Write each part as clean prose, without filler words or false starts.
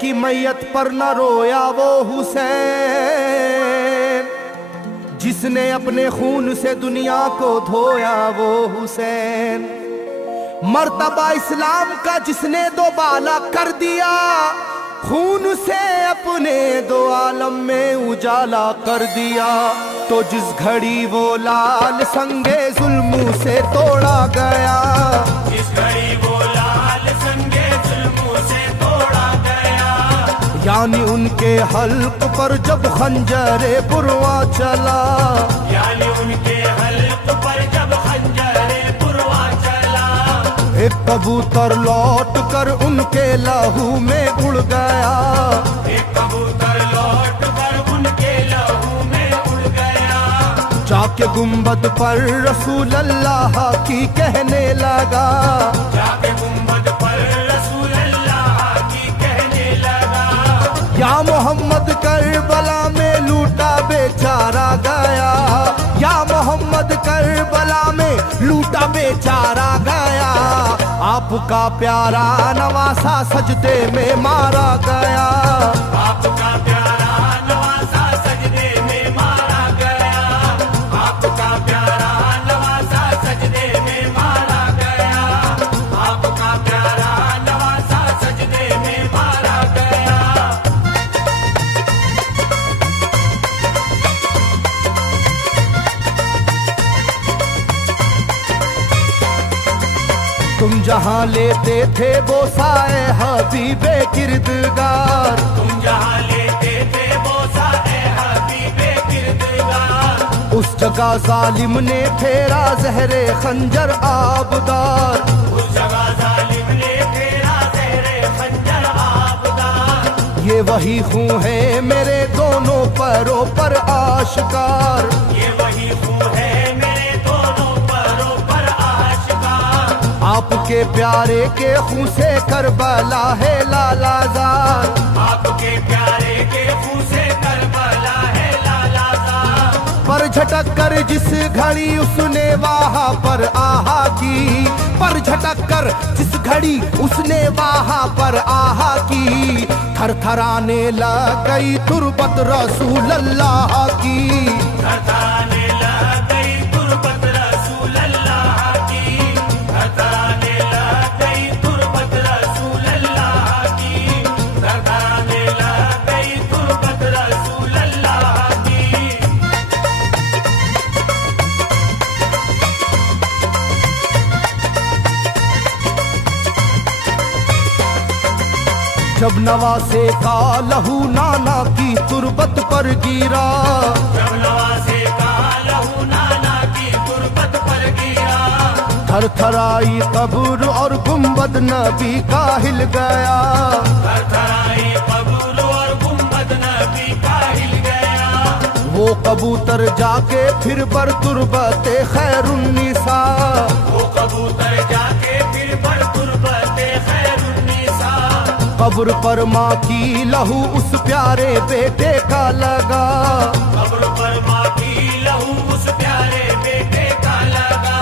की मैयत पर न रोया वो हुसैन, जिसने अपने खून से दुनिया को धोया वो हुसैन। मर्तबा इस्लाम का जिसने दोबाला कर दिया, खून से अपने दो आलम में उजाला कर दिया। तो जिस घड़ी वो लाल संगे जुल्मों से तोड़ा गया, जिस घड़ी वो लाल संगे जुल्मों से तोड़ा गया, यानी उनके हल्क पर जब खंजरे पुरवा चला, यानी उनके हल्क पर जब खंजरे पुरवा चला, एक कबूतर लौट कर उनके लहू में उड़ गया, एक कबूतर लौट कर उनके लहू में उड़ गया, जाके गुंबद पर रसूल अल्लाह की कहने लगा, जाके गुंबद पर रसूल अल्लाह की कहने लगा, या मोहम्मद करबला में लूटा बेचारा गया, या मोहम्मद करबला में लूटा बेचारा गया। आपका प्यारा नवासा सजदे में मारा गया, आपका प्यारा नवासा सजदे में मारा गया, आपका प्यारा नवासा सजदे में मारा गया, आपका प्यारा नवासा सजदे में मारा गया। तुम जहाँ लेते थे बोसाए हबीबे किरदगार, तुम जहाँ लेते थे बोसा ए हबीबे किरदगार, उस जगह जालिम ने फेरा जहरे खंजर आबदार, उस जगह जालिम ने फेरा जहरे खंजर आबदार, ये वही खून है मेरे दोनों पैरों पर आश्कार, ये वही खून है मेरे दोनों पैरों पर आशिकार, आपके प्यारे के खून से करबला है लालाजार, आपके प्यारे के खून से करबला है लालाजार, पर झटक कर जिस घड़ी उसने वहाँ पर आहा की, पर झटक कर जिस घड़ी उसने वहाँ पर आहा की, थरथराने लग गई तुरबत रसूल अल्लाह की, थरथराने लग गई तुरबत रसूल अल्लाह की, थरथराने लग गई तुरबत रसूल अल्लाह की, थरथराने लग गई तुरबत रसूल अल्लाह की। जब नवासे का लहू नाना की तुरबत पर गिरा, जब नवासे का लहू नाना की तुरबत पर गिरा, थरथराई कब्र और गुंबद नबी का हिल गया, थरथराई कब्र और गुंबद नबी का हिल गया, वो कबूतर जाके फिर पर तुरबते खैरुन्निसा, वो कबूतर जाके फिर पर तुरबते खैरुन्निसा, कब्र पर माँ की लहू उस प्यारे बेटे का लगा, कब्र पर माँ की लहू उस प्यारे बेटे का लगा,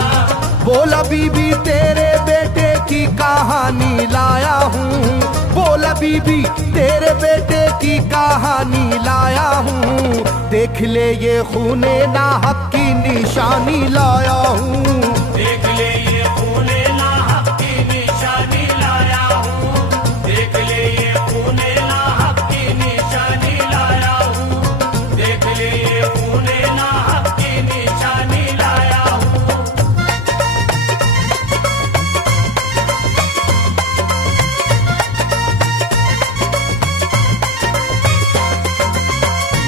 बोला बीबी तेरे बेटे की कहानी लाया हूँ, बोला बीबी तेरे बेटे की कहानी लाया हूँ, देख ले ये खूने नाहक की निशानी लाया हूँ, देख ले ये खूने नाहक की निशानी लाया हूँ, देख ले ये खूने नाहक की निशानी लाया हूँ, देख ले ये खूने नाहक की निशानी लाया हूँ।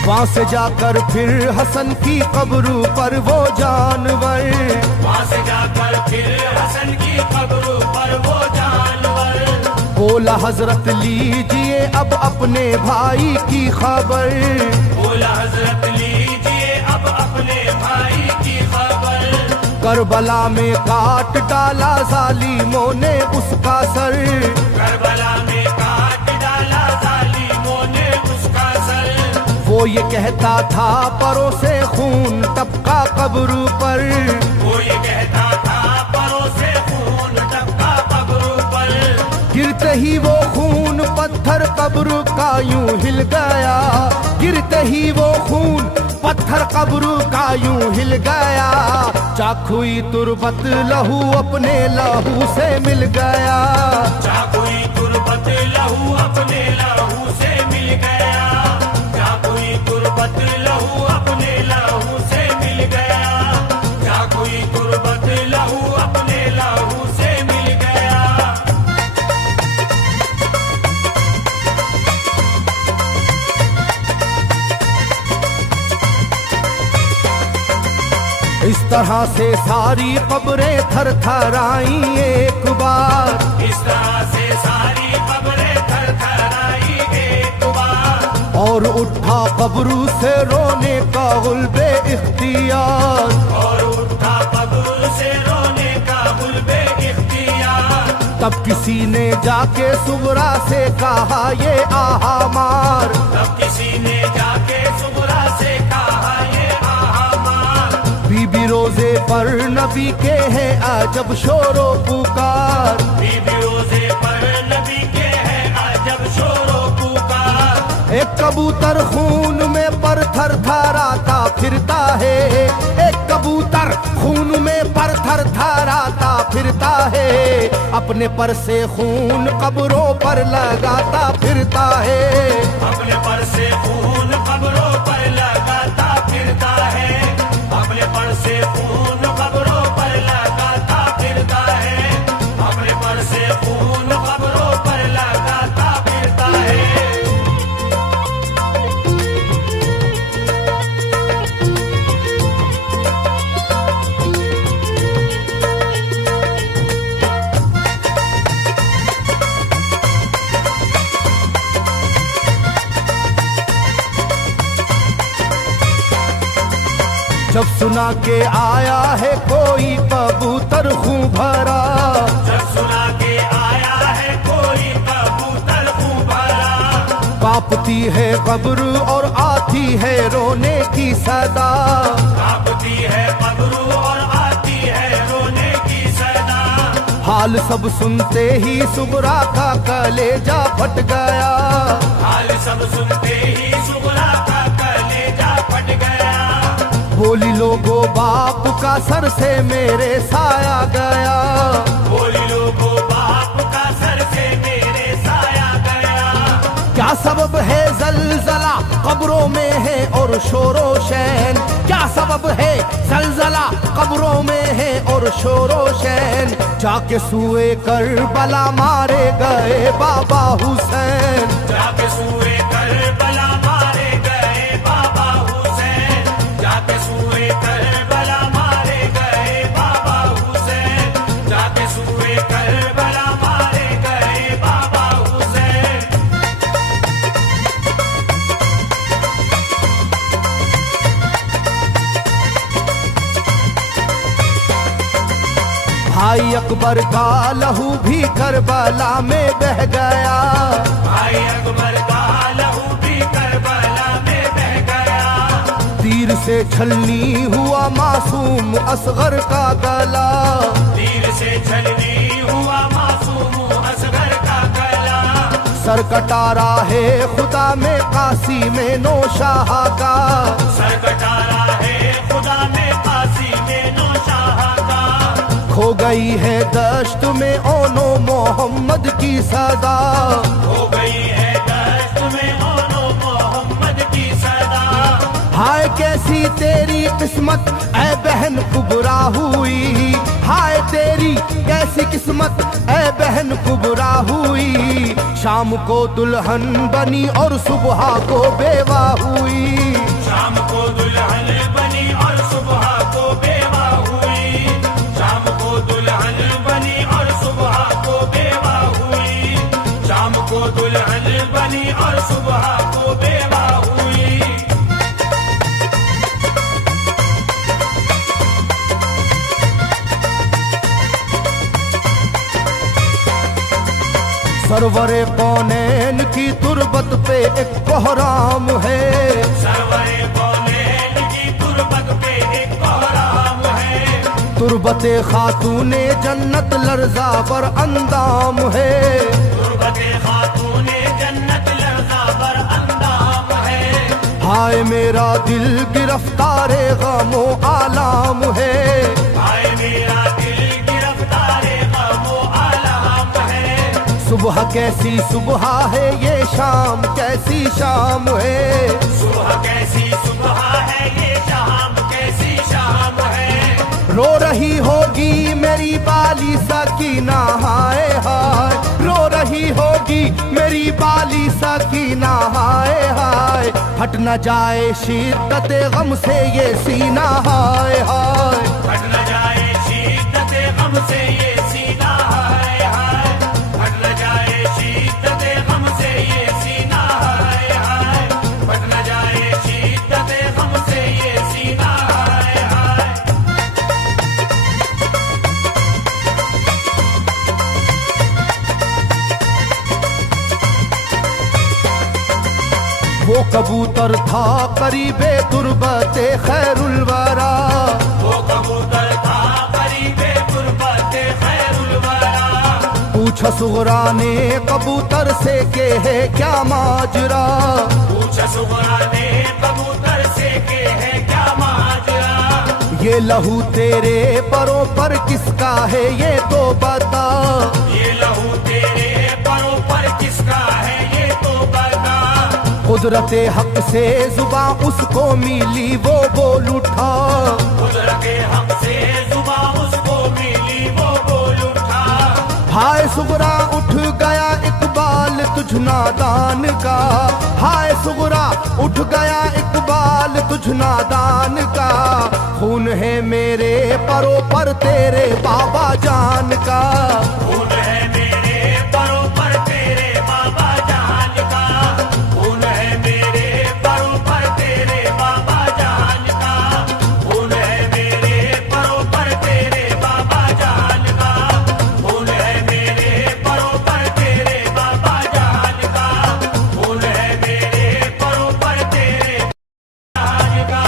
वहाँ से जाकर फिर हसन की कब्र पर वो जानवर, वहाँ से जाकर फिर हसन की कब्र पर वो जानवर, बोला हजरत लीजिए अब अपने भाई की खबर, बोला हजरत लीजिए अब अपने भाई की खबर, करबला में काट डाला जालिमों ने उसका सर, करबला में काट डाला जालिमों ने उसका सर, वो ये कहता था परों से खून टपका कब्र पर, वो ये कहता था परों से खून टपका कब्र पर, गिरते ही वो खून पत्थर कब्र का यूं हिल गया, गिरते ही वो खून पत्थर कब्र का यूं हिल गया। चाखुई तुरबत लहू अपने लहू से मिल गया, चाकुई तुरबत लहू अपने लहू से मिल गया, चाकुई तुरबत लहू अपने लहू से मिल गया, चाकुई तुरबत लहू अपने लहू से मिल गया। इस तरह से सारी कब्रें थर थर आई एक बार, इस तरह से सारी कब्रें थर थर आई एक बार, और उठा कब्र से रोने का गुल्बे इख्तियार, और उठा कब्र से रोने का गुल्बे इख्तियार। तब किसी ने जाके सुगरा से कहा ये आहा मार, तब किसी ने जाके सुगरा से कहा ये आहा मार। बीबी रोजे पर नबी के हैं अजब शोरो पुकार, बीबी रोजे पर नबी के हैं अजब शोरो पुकार। एक कबूतर खून में पर थर थराता फिरता है, एक कबूतर खून में पर थर थराता फिरता है, अपने पर से खून कब्रों पर लगाता फिरता है, अपने पर से खून कब्रों पर लगाता फिरता है, अपने पर से खून कब्रों पर लगाता फिरता है, अपने पर से खून कब्रों पर लगाता फिरता है। जब सुना के आया है कोई कबूतर खूं भरा, जब सुना के आया है कोई कबूतर खूं भरा, कांपती है कब्र और आती है रोने की सदा, कांपती है कब्र और आती है रोने की सदा। हाल सब सुनते ही सुगरा का कलेजा फट गया, हाल सब सुनते ही सुगरा का कलेजा फट गया। बोली लोगो बाप का सर से मेरे साया गया, बोली लोगो बाप का सर से मेरे साया गया। क्या सबब है जलजला कब्रों में है और शोरो शैन, क्या सबब है जलजला कब्रों में है और शोरो शैन। जाके सुए करबला मारे गए बाबा हुसैन, जाके सुए करबला मारे गए बाबा हुसैन, जाके सुए करबला मारे गए बाबा हुसैन, जाके सुए करबला मारे गए बाबा हुसैन। भाई अकबर का लहू भी करबला में बह गया, भाई अकबर का लहू भी करबला में बह गया। तीर से छलनी हुआ मासूम असगर का गला, तीर से छलनी हुआ मासूम असगर का गला। सर कटारा है खुदा में काशी में नौशाह का, सर कटारा है खुदा में काशी में नौशाह का। खो गई है दश्त में ओनो मोहम्मद की सदा, हो गई है दश्त में ओनो मोहम्मद की सदा। हाय कैसी तेरी किस्मत ऐ बहन कुबरा हुई, हाय तेरी कैसी किस्मत ऐ बहन कुबरा हुई। शाम को दुल्हन बनी और सुबह को बेवा हुई, शाम को दुल्हन बनी और सुबह को बेवा हुई, शाम को दुल्हन बनी और सुबह को बेवा हुई, शाम को दुल्हन बनी और सुबह को बेवा हुई। सरवरे कौनैन की तुरबत पे एक कोहराम है, सरवरे कौनैन की तुरबत पे एक कोहराम है। तुरबते खातूने जन्नत लर्जा पर अंदाम है, हाय मेरा दिल गिरफ्तारे गमो आलाम है, हाय मेरा दिल गिरफ्तारे गमो आलाम है। सुबह कैसी सुबह है ये शाम कैसी शाम है, सुबह कैसी सुबह है ये शाम कैसी शाम है। रो रही होगी मेरी बाली सकीना हाय हाय, रो रही होगी मेरी बाली सकीना हाय हाय। हट न जाए शिद्दत गम से ये सीना हाय हाय, हट न जाए शिद्दत गम से ये सीना हाय हाय, हट न जाए शिद्दत गम से ये सीना हाय हाय, हट न जाए शिद्दत गम से ये सीना हाय हाय। वो कबूतर था करीबे तुरबते खैरुल वरा, वो कबूतर था करीबे तुरबते खैरुल वरा। पूछा सुगरा ने कबूतर से के है क्या माजरा, पूछा सुगरा ने कबूतर से के है क्या माजरा। ये लहू तेरे परों पर किसका है ये तो बता, ये लहू तेरे परों पर किसका है ये तो बता। कुदरते हक से जुबां उसको मिली वो बोल उठा, कुदरते हक से जुबां उसको मिली वो बोल उठा। हाय सुगरा उठ गया इकबाल तुझ नादान का, हाय सुगरा उठ गया इकबाल तुझ नादान का। खून है मेरे परों पर तेरे बाबा जान का, खून है मेरे परों पर तेरे बाबा जान का। खून है मेरे परों पर तेरे बाबा जान का। खून है मेरे परों पर तेरे बाबा जान का। खून है मेरे परों पर तेरे बाबा जान का। खून है मेरे परों पर तेरे जान का।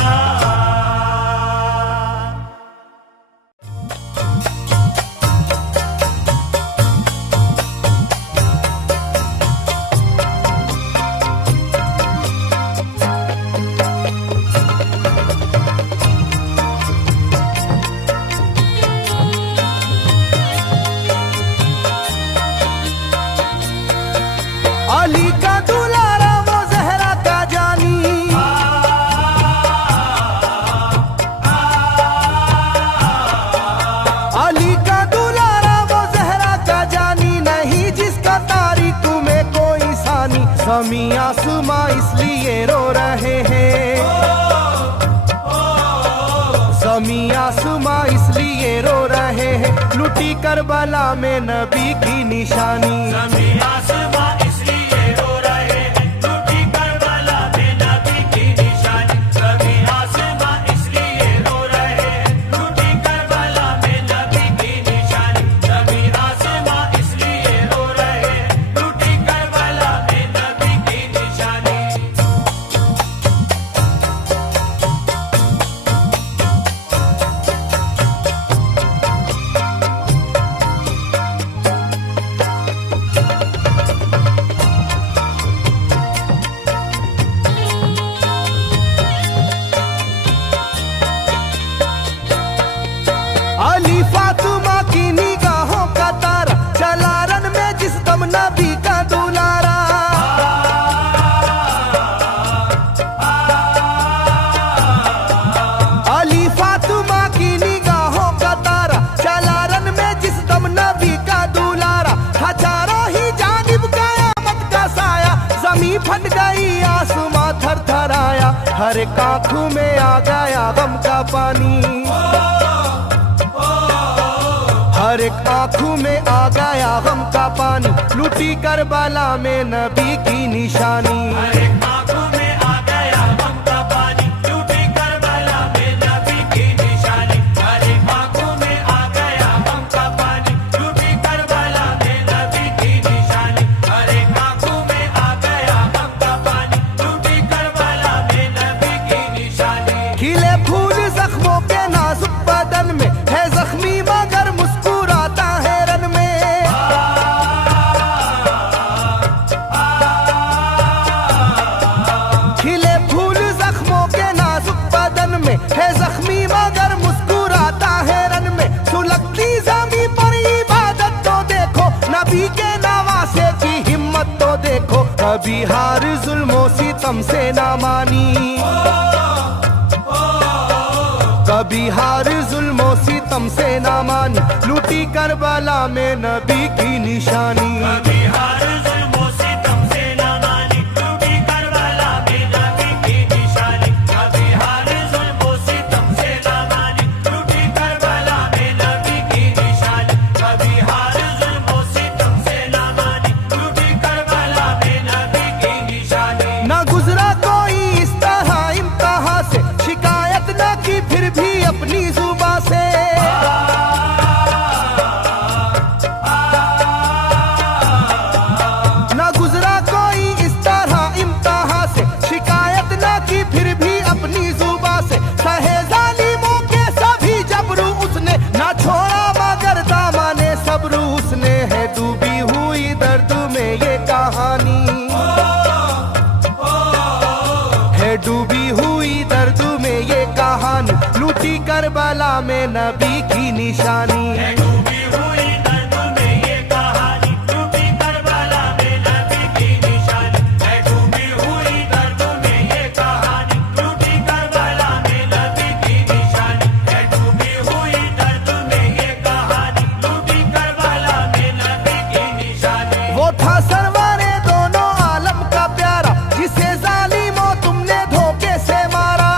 अली का दुलारा वो जहरा का जानी, अली का दुलारा वो जहरा का जानी, नहीं जिसका तारीख में कोई सानी। ज़मीं आसमां इसलिए रो रहे हैं, ज़मीं आसमां इसलिए रो रहे हैं, लुटी करबला में नबी की निशानी। ज़मीं आसमां इसलिए रो रहे हैं, लूटी करबला में नबी की निशानी। ज़मीं आसमां इसलिए रो रहे हैं, लूटी करबला में नबी की निशानी। ज़मीं आसमां इसलिए रो रहे हैं, लूटी करबला में नबी की निशानी। अली फातिमा की निगाहों का तारा, चला रन में जिस दम नबी का दुलारा। अली फातिमा की निगाहों का तारा, चला रन में जिस दम नबी का दुलारा। था चारों ही जानिब कयामत का साया, जमीन फट गई आसमां थर थराया। हर एक आंखों में आ गया गम का पानी, हर एक आंखों में आ गया गम का पानी। लूटी करबला में नबी की निशानी, हर एक आंखों में आ गया गम का पानी। लूटी करबला में नबी की निशानी। हर एक आंखों में आ गया गम का पानी। लूटी करबला में नबी की निशानी। हर एक आंखों में आ गया गम का पानी। लूटी करबला में नबी की निशानी। खिले फूल जख्मों के नाजुक बदन में है जख्मी मगर मुस्कुराता है रन में। देखो, कभी हार जुल्मों सितम से ना मानी, कभी हार जुल्मों सितम से ना मानी, लूटी करबला में नबी की निशानी। कभी हार जुल्मों सितम से ना मानी, लूटी करबला में नबी की निशानी। कभी हार जुल्मों सितम से ना मानी, लूटी करबला में नबी की निशानी। कभी हार जुल्मों सितम से ना मानी, लूटी करबला में नबी की निशानी। ना गुजरा कोई इस तरह इम्तिहान से, शिकायत ना की फिर भी अपनी जुबां से। ना गुजरा कोई इस तरह इम्तिहान से, शिकायत ना की फिर भी अपनी जुबां से। सहे जालिमों के सभी जबरू उसने, ना छोड़ा मगर दामने सब्रू उसने। है डूबी हुई दर्द में ये कहानी, है डूबी हुई दर्द में ये कहानी, लूटी करबला में नबी की निशानी। है डूबी हुई दर्द में ये कहानी, लूटी करबला में नबी की निशानी। है डूबी हुई दर्द में ये कहानी, लूटी करबला में नबी की निशानी। है डूबी हुई दर्द में ये कहानी, लूटी करबला में नबी की निशानी। वो था सरवारे दोनों आलम का प्यारा, जिसे जालिमों तुमने धोखे से मारा।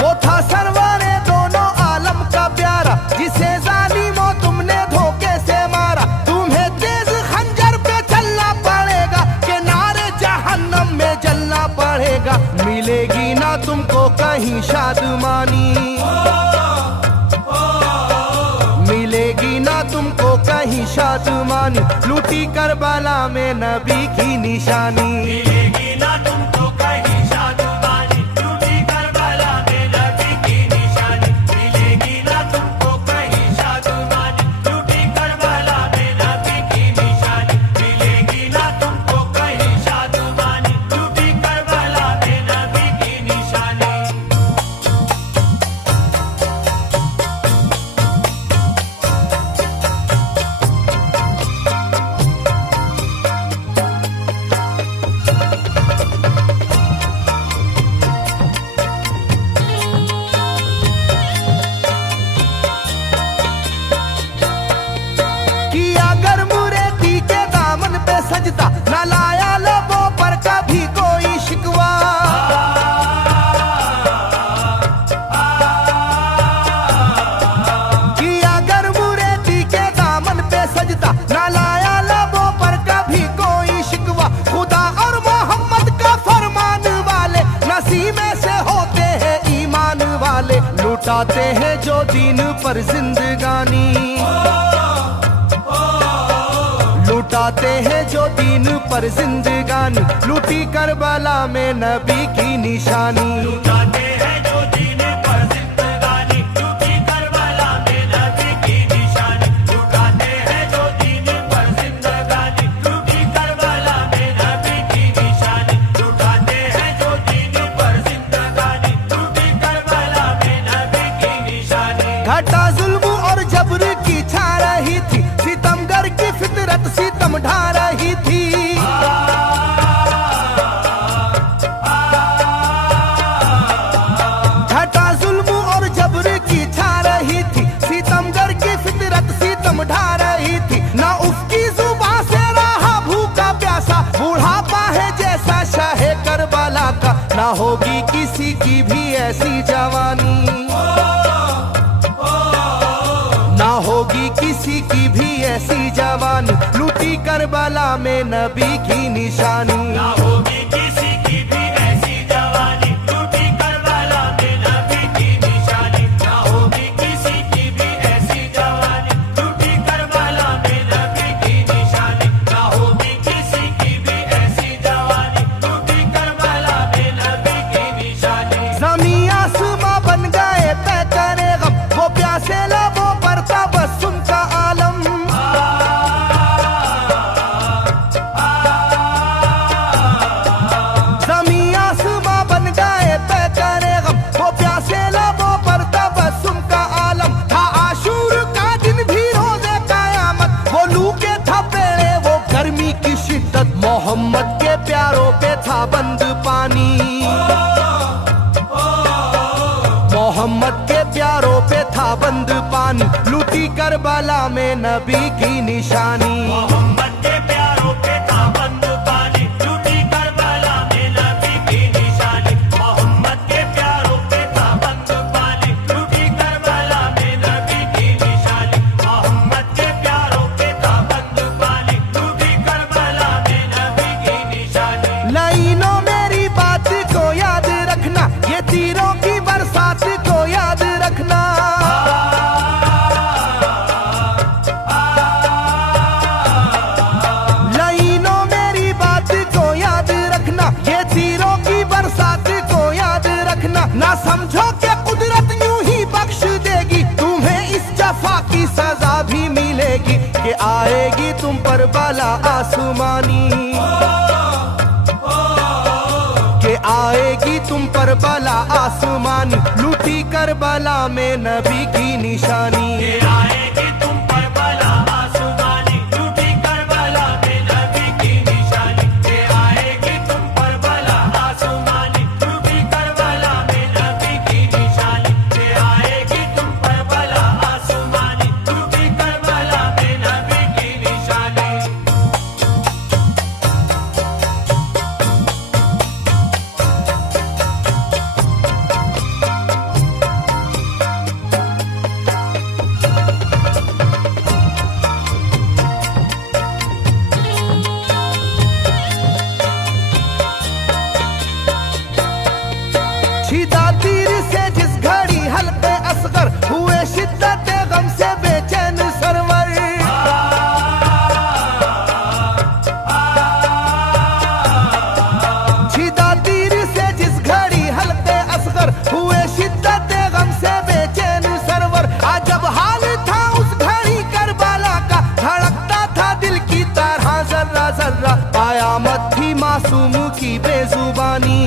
वो था सरवारे दोनों आलम का प्यारा, जिसे जालिमों तुमने धोखे से मारा। तुम्हें तेज खंजर पे चलना पड़ेगा, कि नारे जहन्नम में जलना पड़ेगा। मिलेगी ना तुमको कहीं शादमानी, मिलेगी ना तुमको कहीं शादमानी, लूटी करबला में नबी की निशानी। मिलेगी ना तुमको कहीं शादमानी, लूटी करबला में नबी की निशानी। मिलेगी ना तुमको कहीं शादमानी, लूटी करबला में नबी की निशानी। मिलेगी ना तुमको कहीं शादमानी, लूटी करबला में नबी की निशानी। कि अगर मुरेदी के दामन पे सजदा, न लाया लबों पर कभी कोई शिकवा। कि अगर मुरेदी के दामन पे सजदा, न लाया लबों पर कभी कोई शिकवा। खुदा और मोहम्मद का फरमान वाले, नसीबे से होते हैं ईमान वाले। लुटाते हैं जो दीन पर जिंदगानी, लुटाते हैं जो दीन पर जिंदगानी, लूटी करबला में नबी की निशानी। लुटाते हैं जो दीन पर जिंदगानी, लूटी करबला में नबी की निशानी। लुटाते हैं जो दीन पर जिंदगानी, लूटी करबला में नबी की निशानी। लुटाते हैं जो दीन पर जिंदगानी, लूटी करबला में नबी की निशानी। घटा जुल्म और जबर की छा रही थी, सितमगर की फितरत सितम ढा रही थी। घटा जुल्म और जबर की छा रही थी, सितमगर की फितरत सितम ढा रही थी। ना उसकी जुबां से रहा भूखा प्यासा, बुढ़ापा है जैसा शाहे करबला का। ना होगी किसी की भी ऐसी जवानी, ना होगी किसी की भी ऐसी जवानी, लूटी करबला में नबी की निशानी। ना होगी किसी की भी ऐसी जवानी, लूटी करबला में नबी की निशानी। ना होगी किसी की भी ऐसी जवानी, लूटी करबला में नबी की निशानी। ना होगी किसी की भी ऐसी जवानी, लूटी करबला में नबी की निशानी। ज़मीं आसमां बन गए तय करे गम, वो प्यासे लबों पर तबस्सुम का आलम। मोहम्मद के प्यारों पे था बंद पानी, मोहम्मद के प्यारों पे था बंद पानी, लूटी करबला में नबी की निशानी। मोहम्मद के प्यारों पे था बंद पानी, लूटी करबला में नबी की निशानी। मोहम्मद के प्यारों पे था बंद पानी, लूटी करबला में नबी की निशानी। मोहम्मद के प्यारों पे था बंद पानी, लूटी करबला में नबी की निशानी। लाइनों मेरी बात को याद रखना, ये तीरों की बरसात को याद रखना। लाइनों मेरी बात को याद रखना, ये तीरों की बरसात को याद रखना। ना समझो कि कुदरत यूं ही बख्श देगी, तुम्हें इस जफा की सजा भी मिलेगी, कि आएगी तुम पर बला आसमानी, कि आएगी तुम पर बला आसमानी, लूटी करबला में नबी की निशानी। ये आएगी तुम पर बला आसमानी, लूटी करबला में नबी की निशानी। ये आएगी तुम पर बला आसमानी, लूटी करबला में नबी की निशानी। ये आएगी तुम पर बला आसमानी, लूटी करबला में नबी की निशानी। छिदा तीर से जिस घड़ी हल्के असगर हुए, शिद्दत गम से बेचैन सरवर। छिदा तीर से जिस घड़ी हल्के असगर हुए, शिद्दत गम से बेचैन सरवर। आज जब हाल था उस घड़ी करबला का, धड़कता था दिल की तरह जर्रा जर्रा। कयामत थी मासूम की बेजुबानी,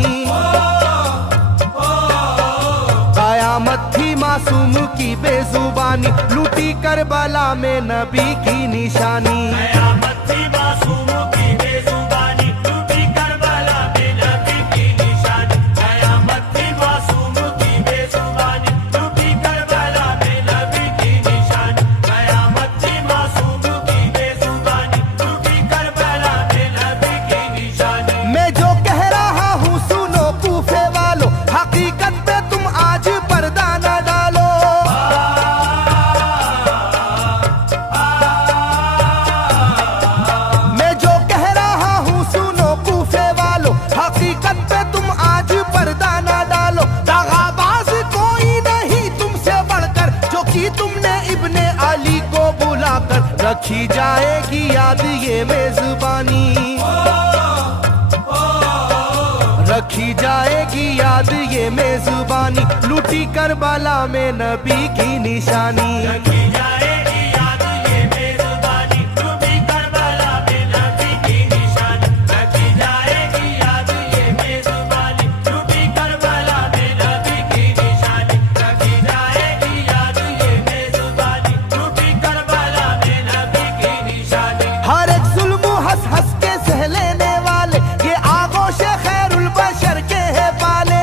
कयामत थी मासूम की बेजुबानी, लूटी करबला में नबी की निशानी। कयामत थी मासूम की बेजुबानी, लूटी करबला में नबी की निशानी। कयामत थी मासूम की बेजुबानी, लूटी करबला में नबी की निशानी। कयामत थी मासूम की बेजुबानी, लूटी करबला में नबी की निशानी। मैं जो कह रहा हूँ सुनो कूफे वालों, हकीकत पे तुम आज पर्दा न डालो। मैं जो कह रहा हूँ सुनो कूफे वालों, हकीकत पे तुम आज पर्दा न डालो। दगाबाज कोई नहीं तुमसे बढ़कर, जो कि तुमने इब्ने अली को बुलाकर रखी जाएगी याद ये मेजबानी, रखी जाएगी याद ये मेजबानी, लूटी करबला में नबी की निशानी। रखी जाएगी याद ये मेजबानी, लूटी करबला में नबी की निशानी। रखी जाएगी याद ये मेजबानी, लूटी करबला में नबी की निशानी। रखी जाएगी याद ये मेजबानी, लूटी करबला में नबी की निशानी। हर एक जुल्म हंस हंस के सह लेने वाले, ये आगोश खैरुल बशर के है पाले।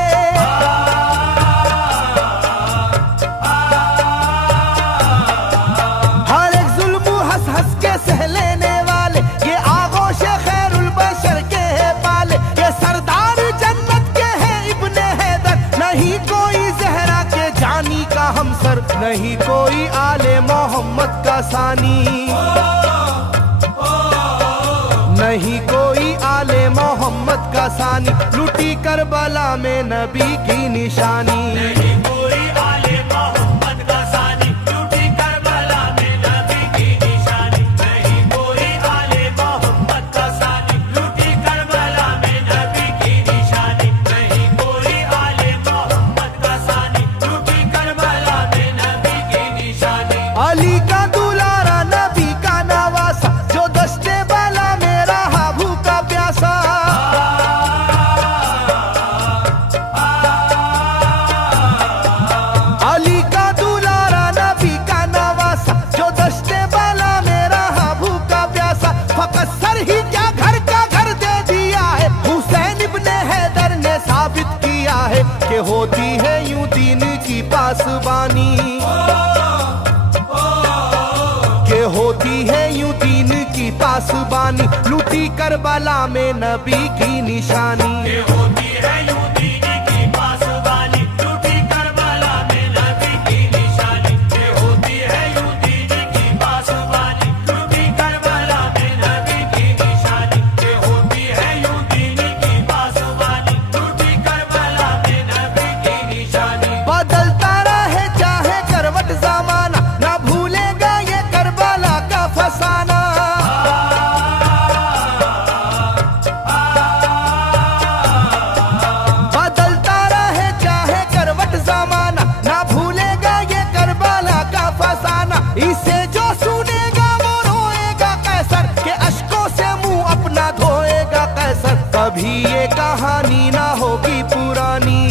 हर एक जुल्म हंस हंस के सह लेने वाले, ये आगोश खैरुल बशर के है पाले। ये सरदार जन्नत के है इब्ने हैदर, नहीं कोई जहरा के जानी का हमसर, नहीं कोई आले मोहम्मद का सानी, नहीं कोई आले मोहम्मद का सानी, लूटी करबला में नबी की निशानी। नहीं कोई आले मोहम्मद का सानी, लूटी करबला में नबी की निशानी। नहीं कोई आले मोहम्मद का सानी, लूटी करबला में नबी की निशानी। नहीं कोई आले मोहम्मद का सानी, लूटी करबला में नबी की निशानी। अली का दुलारा नबी का नवासा, जो दस्ते बला में रहा भूखा प्यासा। पासबानी, लूटी करबला में नबी की निशानी। ये होती है यूं दीनी की पासबानी, लूटी करबला में नबी की निशानी। ये होती है यूं दीनी की पासबानी, लूटी करबला में नबी की निशानी। ये होती है यूं दीनी की पासबानी, लूटी करबला में नबी की निशानी। बदलता रहे चाहे करवट जमाना, ना भूलेगा ये करबला का फसाना। बदलता रहे चाहे करवट जमाना, ना भूलेगा ये करबला का फसाना। इसे जो सुनेगा वो रोएगा कैसर, के अश्कों से मुंह अपना धोएगा कैसर। कभी ये कहानी ना होगी पुरानी,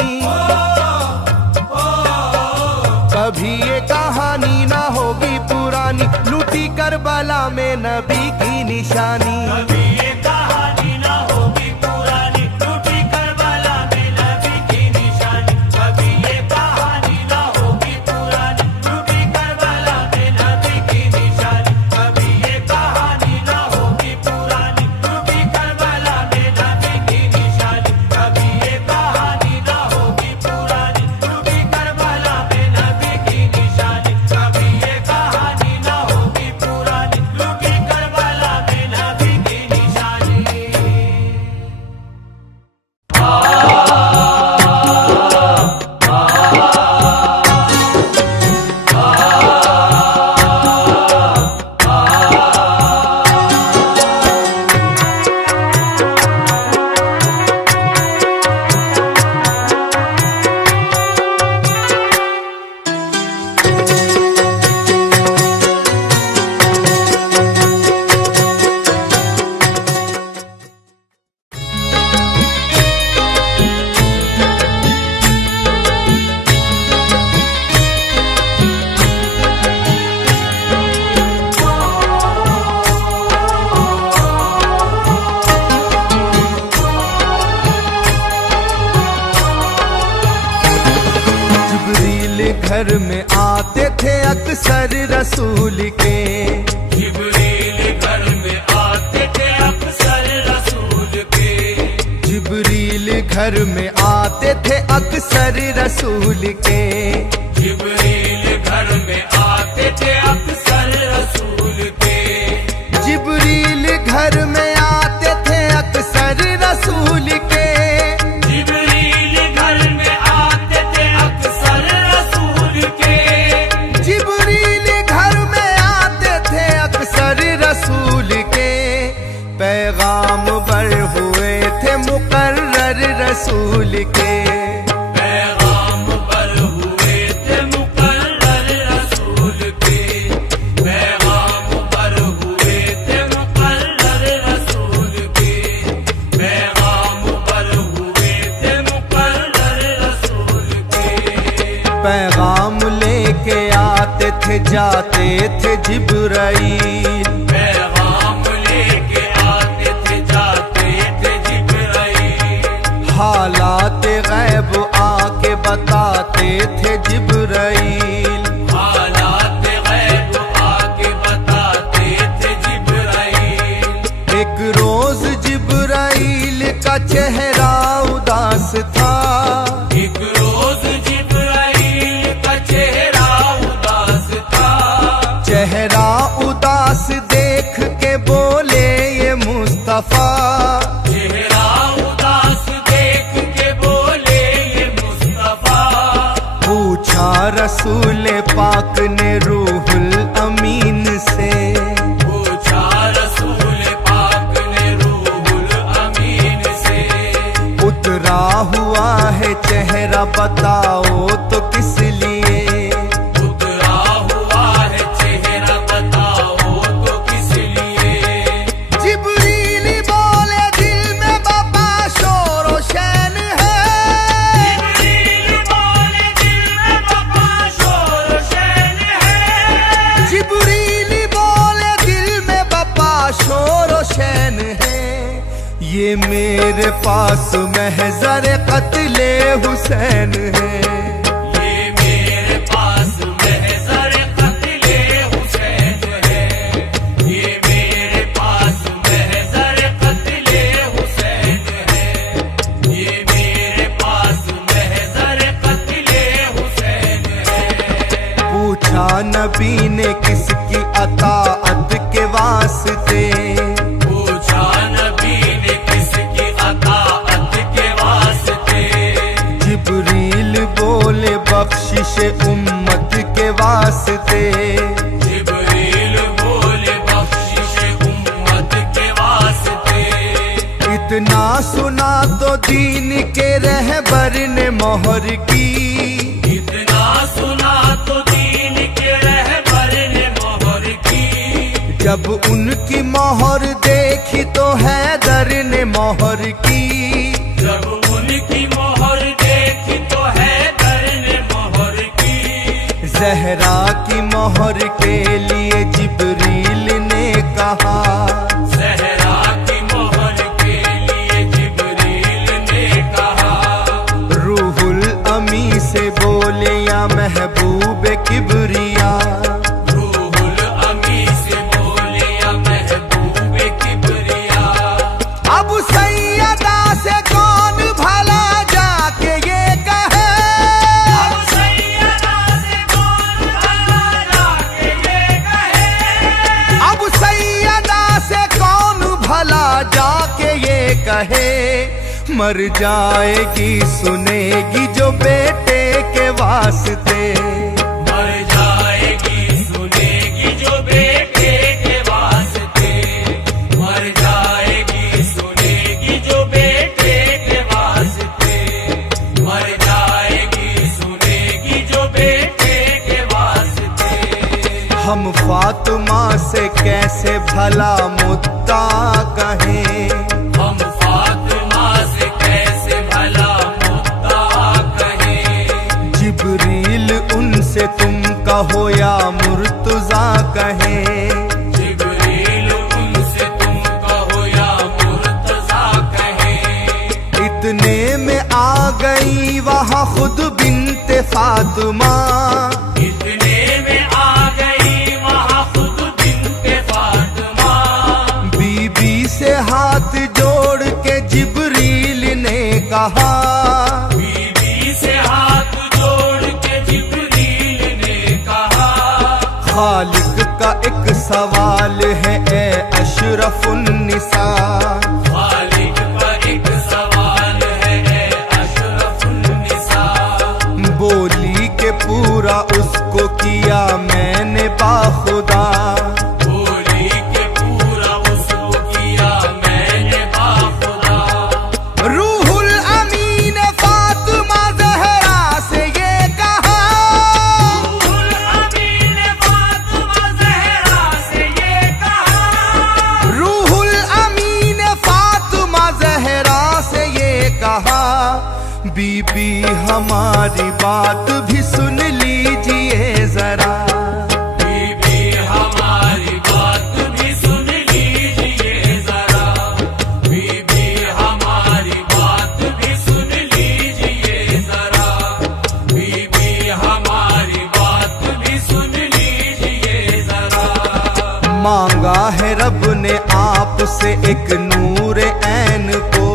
कभी ये कहानी ना होगी पुरानी, लूटी करबला में नबी की निशानी। कभी ये कहानी ना होगी पुरानी, लूटी करबला में नबी की निशानी। कभी ये कहानी ना होगी पुरानी, लूटी करबला में नबी की निशानी। कभी ये कहानी ना होगी पुरानी, लूटी करबला में नबी की निशानी। कभी ये कहानी ना होगी पुरानी, लूटी करबला में नबी की निशानी। कभी ये कहानी ना होगी पुरानी, लूटी करबला में नबी की निशानी। जिब्रील घर में आते थे अक्सर रसूल के, जिब्रील घर में आते थे अक्सर रसूल के। जिब्रील घर में आते थे अक्सर रसूल के। जिब्रील घर में आते थे अक्सर रसूल के। जिब्रील घर में आते थे अक्सर रसूल के। जिब्रील घर में आते थे अक्सर रसूल के। जिब्रील घर में आते थे अक्सर रसूल के। पैगाम बर हुए थे मुकर्रर रसूल के। पैगाम पर हुए थे मुकर्रर रसूल के। पैगाम पर हुए थे मुकर्रर रसूल के। पैगाम पर हुए थे मुकर्रर रसूल के। पैगाम लेके आते थे जाते थे जिब्राईल। पैगाम लेके आते थे जाते थे जिब्राईल। हालात गैब आके बताते थे जिब्राईल। हालात गैब आके बताते थे जिब्राईल। एक रोज जिब्राईल का चेहरा उदास था। एक रोज जिब्राईल का चेहरा उदास था। चेहरा उदास देख के बोले ये मुस्तफा। चेहरा उदास देख के बोले ये मुस्तफा। पूछा रसूल पाक ने रूहुल अमीन से। पूछा रसूल पाक ने रूहुल अमीन से। उतरा हुआ है चेहरा बताओ तो किस लिए। उतरा हुआ है चेहरा बताओ तो किस लिए। जिब्रील बोले दिल में बाबा शोर व शैन है। जिब्रील बोले दिल में बाबा शोर शैन है। जिब्रील बोले दिल में बाबा शोर व शैन है। ये मेरे पास महजर कत्ले हुसैन है। ये मेरे पास महजर कत्ले हुसैन है। ये मेरे पास नबी ने किसकी अताअत के वास्ते, पूछा नबी ने किसकी अताअत के वास्ते। जिब्रील बोले बख्शिश उम्मत के वास्ते, जिब्रील बोले बख्शिश उम्मत के वास्ते। इतना सुना तो दीन के रहबर ने मोहर की, इतना सुना तो दीन के रहबर ने मोहर की। जब उनकी मोहर देखी तो हैदर ने मोहर की, जब उनकी मोहर देखी तो हैदर ने मोहर की। ज़हरा की मोहर के लिए जिब्रील ने कहा, ज़हरा की मोहर के लिए जिब्रील ने कहा। रूहुल अमी से बोले या महबूब किबरिया, रूहुल अमी से बोले या महबूब किबरिया। अब सैयदा से कौन भला जाके ये कहे, अब सैयदा से कौन भला जाके ये कहे। अब सैयदा से कौन भला जाके ये कहे। मर जाएगी सुनेगी जो बेटे के वास्ते, मर जाएगी सुनेगी जो बेटे के वास्ते। मर जाएगी सुनेगी जो बेटे के वास्ते। मर जाएगी सुनेगी जो बेटे के वास्ते। हम फातिमा से कैसे भला मुद्दा कहें, हम फातिमा से कैसे भला मुद्दा कहें। जिब्रील उनसे तुम कहो या मुर्तजा कहें, जिब्रील उनसे तुम कहो या मुर्तजा कहें। इतने में आ गई वहाँ खुद बिन्ते फातिमा, इतने में आ गई वहाँ खुद बिन्ते फातिमा। बीबी से हाथ जोड़ के जिब्रील ने कहा, बीबी से हाथ जोड़ के जिब्रील ने कहा। खालिक का एक सवाल है ए अशरफुन्निसा, खालिक का एक सवाल है अशरफुन्निसा। बोली के पूरा उसको किया मैंने बाखुदा, बोली के पूरा उसको किया मैंने बाखुदा। रूहुल अमी ने फातिमा ज़हरा से ये कहा, रूहुल अमी ने फातिमा ज़हरा से ये कहा। रूहुल अमी ने फातिमा ज़हरा से ये कहा। बीबी हमारी बात भी सुन लीजिए जरा, बीबी हमारी बात भी सुन लीजिए जरा। बीबी हमारी बात भी सुन लीजिए जरा। बीबी हमारी बात भी सुन लीजिए जरा। मांगा है रब ने आपसे एक नूर ऐन को,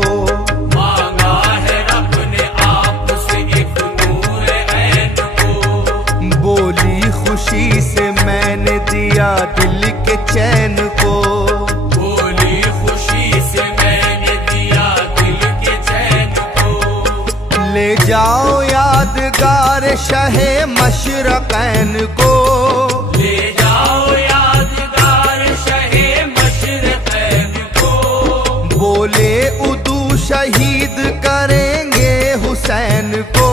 मांगा है रब ने आपसे एक नूर ऐन को। बोली खुशी से मैंने दिया दिल के चैन को, बोली खुशी से मैंने दिया दिल के चैन को। ले जाओ यादगार शहे मशरक़ैन को, ले जाओ यादगार शहे मशरक़ैन को। बोले उदू शहीद करेंगे हुसैन को,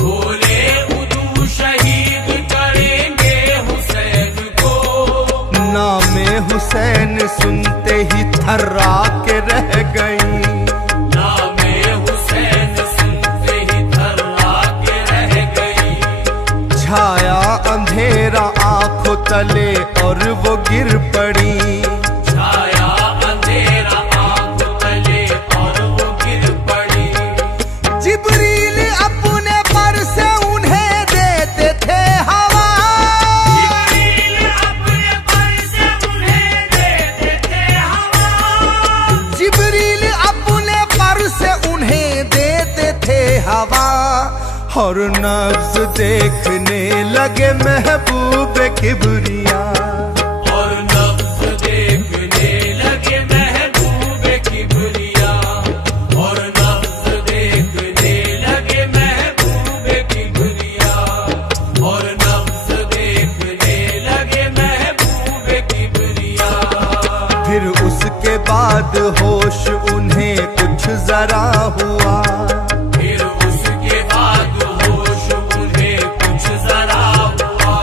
बोले उदू शहीद करेंगे हुसैन को। नामे हुसैन सुनते ही थर्रा के रह गई, नामे हुसैन सुनते ही थर्रा के रह गई। छाया अंधेरा आंखों तले और वो गिर पड़ी, छाया अंधेरा आंख तले और वो गिर पड़ी। जिब्रील अपने पर से उन्हें देते थे हवा, जिब्रील अपने पर से उन्हें देते थे हवा। जिब्रील अपने पर से उन्हें देते थे हवा। और नब्ज देखने लगे महबूब किबरिया, और नब्ज देखने लगे महबूब किबरिया, और नब्ज देखने लगे महबूब किबरिया, और नब्ज देखने लगे महबूब किबरिया। फिर उसके बाद होश उन्हें कुछ जरा हुआ, फिर उसके बाद होश उन्हें कुछ जरा हुआ।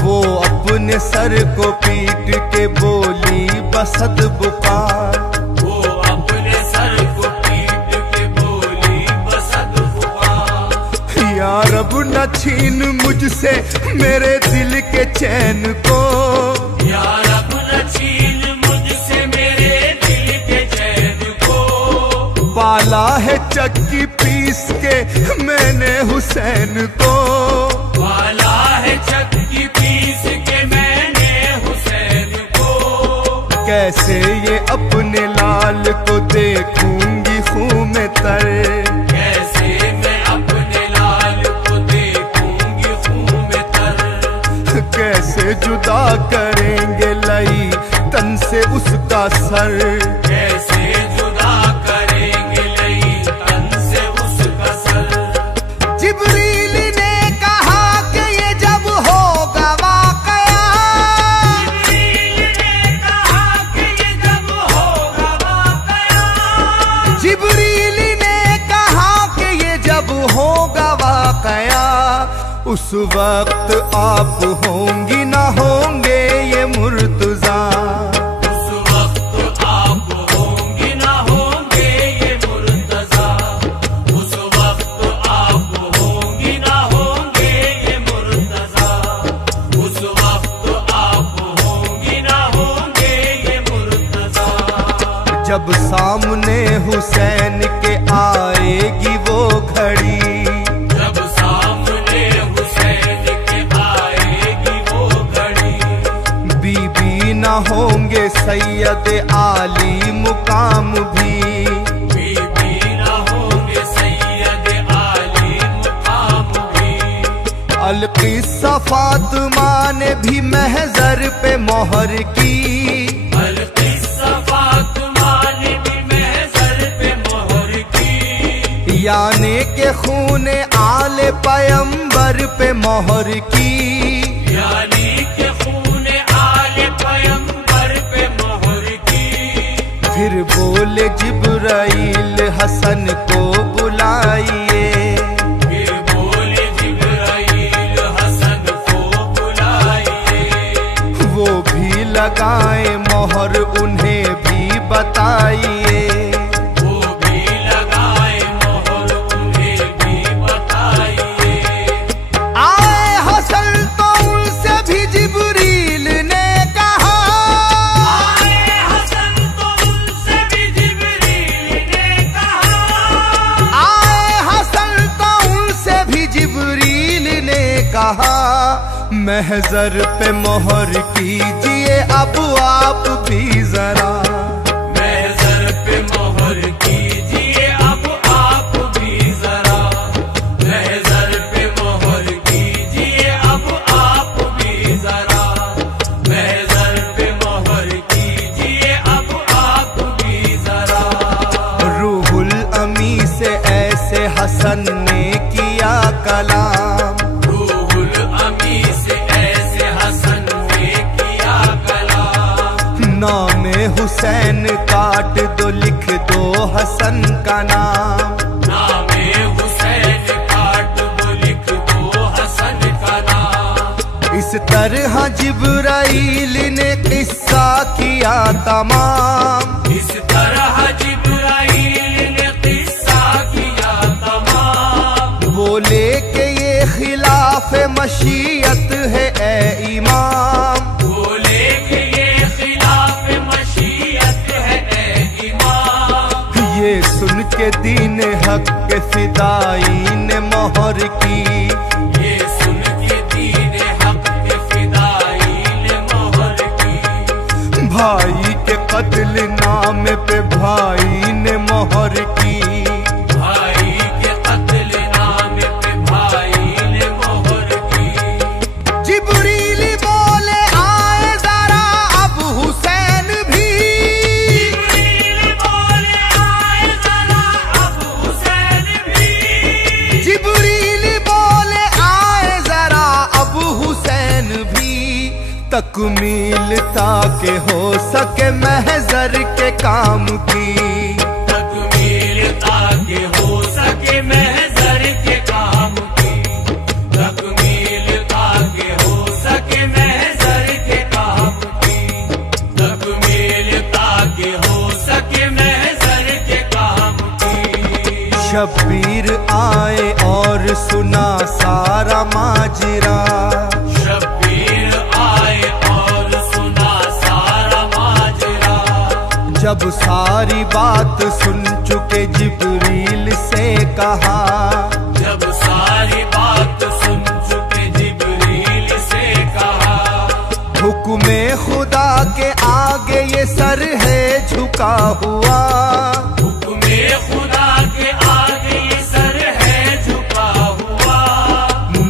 वो अपने सर को पीट के बोली बसद बुकार, वो अपने सर को पीट के बोली बसद बुकार। या रब न छीन मुझसे मेरे दिल के चैन को, या रब न छीन मुझसे मेरे दिल के चैन को। पाला है चक्की पीस के मैंने हुसैन को, पाला है चक्की पीस के मैंने हुसैन को। कैसे ये अपने लाल को देखूंगी खून में तर, कैसे मैं अपने लाल को देखूंगी खून में तर। कैसे जुदा करेंगे लई तन से उसका सर, कैसे जुदा करेंगे लई तन से उसका सर। जिब्रील ने कहा कि ये जब होगा वाकया, जिब्रील ने कहा कि ये जब होगा वाकया। जिब्रील ने कहा कि ये जब होगा वाकया, उस वक्त आप होंगी ना होंगे ये मुर्तजा, उस वक्त आप होंगी ना होंगे ये मुर्तजा। उस वक्त आप होंगी ना होंगे ये मुर्तजा। उस वक्त आप होंगी ना होंगे ये मुर्तजा। जब सामने हुसैन के आएगी वो घड़ी, जब सामने हुसैन के आएगी वो घड़ी। बीबी न होंगे सैयद आली मुकाम भी, बीबी ना होंगे सैयद आली मुकाम भी। अलकिस्सा फातिमा ने भी महजर पे मोहर की, अलकिस्सा फातिमा ने भी महजर पे मोहर की। यानी के खूने आले पैगंबर पे मोहर की, यानी के खूने आले पैगंबर पे मोहर की। फिर बोले जिब्राइल हसन को बुलाइए, फिर बोले जिब्राइल हसन को बुलाइए। वो भी लगाए मोहर उन्हें भी बताइए। वो भी लगाए मोहर उन्हें भी बताइए। आए हसन तो उनसे भी जिब्रील ने कहा, आए हसन तो उनसे भी जिब्रील ने कहा। आए हसन तो उनसे भी जिब्रील ने कहा, महजर पे मोहर कीजिए अब आप भी जरा, महजर पे मोहर कीजिए अब आप भी जरा। महजर पे मोहर कीजिए अब आप भी जरा। महजर पे मोहर कीजिए अब आप भी जरा। रूहुल अमी से ऐसे हसन ने किया कलाम, रूहुल अमी से ऐसे हसन ने किया कलाम। नाम हुसैन काट दो लिख दो हसन का नाम, नामे हुसैन काट दो लिख दो हसन का नाम। इस तरह जिब्राइल ने किस्सा किया तमाम, इस तरह जिब्राइल ने किस्सा किया तमाम। बोले कि ये खिलाफ मशीयत है ए इमाम, बोले कि ये खिलाफ मशीयत है ए इमाम। ये सुन के दीन हक के फिदाई ने मोहर की, ये सुन के दीन हक के फिदाई ने मोहर की। भाई के कत्ल नाम पे भाई ने मोहर की, भाई के कत्ल नाम पे भाई तकमील ताकि हो सके महजर के काम की, तकमील ताकि हो सके महजर के काम की, तकमील ताकि हो सके महजर के काम की, तकमील ताकि हो सके महजर के काम की। शब्बीर आए और सुना सारा माजरा, शब्बीर आए और सुना सारा माजरा। जब सारी बात सुन चुके जिब्रील से कहा, जब सारी बात सुन चुके जिब्रील से कहा, हुक्मे खुदा के आगे ये सर है झुका हुआ, हुक्मे खुदा के आगे ये सर है झुका हुआ।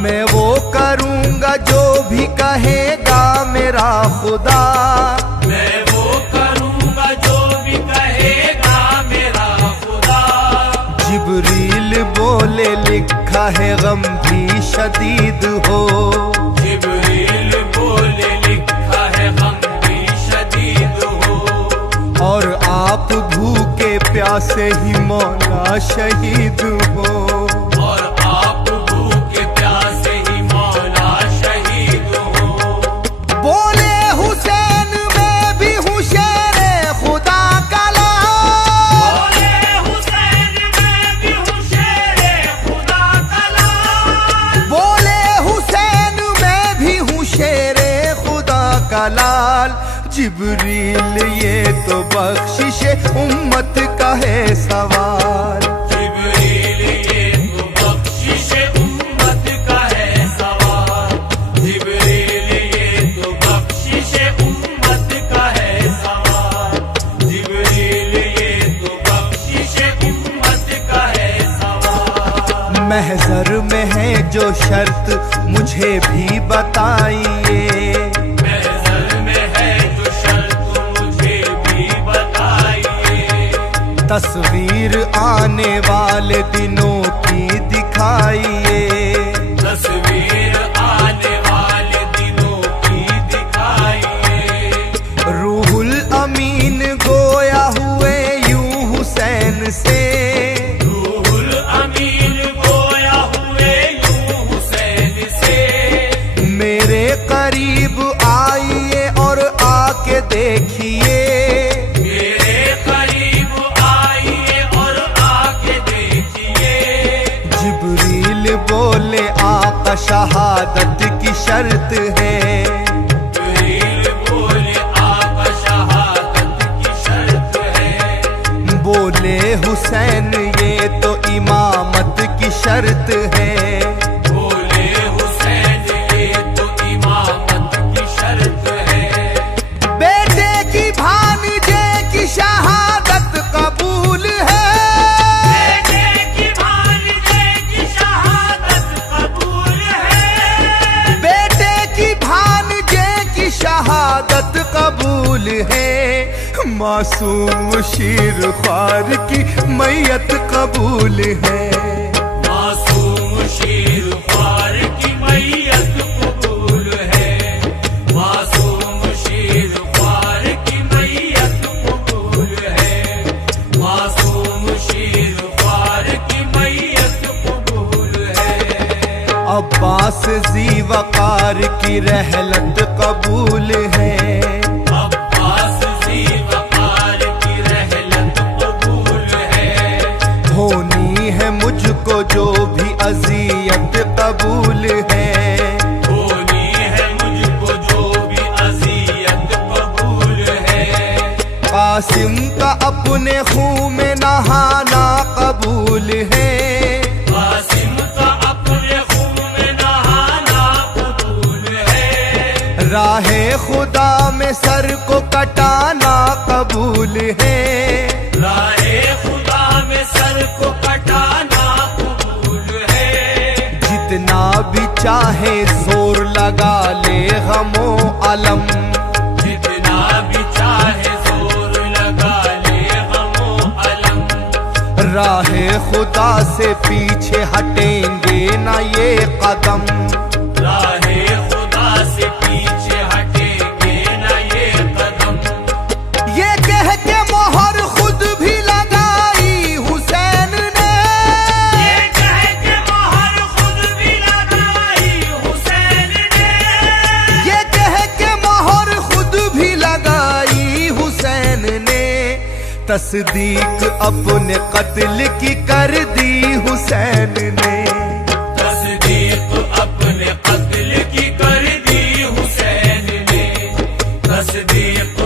मैं वो करूँगा जो भी कहेगा मेरा खुदा, मैं वो करूँगा जो भी कहेगा मेरा खुदा। जिब्रील बोले लिखा है गम भी शदीद हो, जिब्रील बोले लिखा है गम भी शदीद हो, और आप भूखे प्यासे ही मौला शहीद हो, और आप भूखे प्यासे ही मौला शहीद हो। बोले हुसैन मैं भी हूँ शेरे खुदा का लाल, बोले हुसैन मैं भी हूँ शेरे खुदा का लाल, बोले हुसैन मैं भी हूँ शेरे खुदा का लाल। जिब्रील ये तो बख्शिश उम्मत का है सवाल, जिब्रील ये तो बख्शिश उम्मत का है सवाल, जिब्रील ये तो बख्शिश उम्मत का है सवाल, जिब्रील ये तो बख्शिश उम्मत का है सवाल। महजर में है जो शर्त मुझे भी बताइए, महजर में है जो शर्त मुझे भी बताइए, तस्वीर आने वाले दिनों की दिखाइए, तस्वीर आने वाले दिनों की दिखाइए। रूहुल अमीन गोया हुए यूं हुसैन से, रूहुल अमीन गोया हुए यूं हुसैन से, मेरे करीब आइए और आके देखिए, मेरे करीब आइए और आके देखिए। जिब्रील बोले आका शहादत की शर्त है, जिब्रील बोले आका शहादत की शर्त है, बोले हुसैन ये तो इमामत की शर्त है, बोले हुसैन ये तो इमामत की शर्त है। बेटे की भांजे की शहादत कबूल है, बेटे की भांजे की शहादत कबूल है, बेटे की भांजे की शहादत कबूल है, मासूम शीर ख्वार की मैयत कबूल है, मासूम शीर ख्वार की मैयत कबूल है, मासूम शीर ख्वार की मैयत कबूल है, मासूम शीर ख्वार की मैयत कबूल है। अब्बास जी वकार की रहलत कबूल है, अब्बास जी वकार की रहलत कबूल है, होनी है मुझको जो भी अजियत कबूल है, होनी है मुझको जो भी अज़ियत कबूल है। कासिम का अपने खून में नहाना कबूल है, कासिम का अपने खून में नहाना कबूल है, राहे खुदा में सर को कटाना कबूल है, राहे खुदा में सर को कटाना कबूल है। जितना भी चाहे जोर लगा ले गमो अलम, जितना भी चाहे जोर लगा ले गमो अलम, राहे खुदा से पीछे हटेंगे ना ये कदम, राहे खुदा से पीछे हटेंगे तस्दीक अपने कत्ल की कर दी हुसैन ने, तस्दीक अपने कत्ल की कर दी हुसैन ने, तस्दीक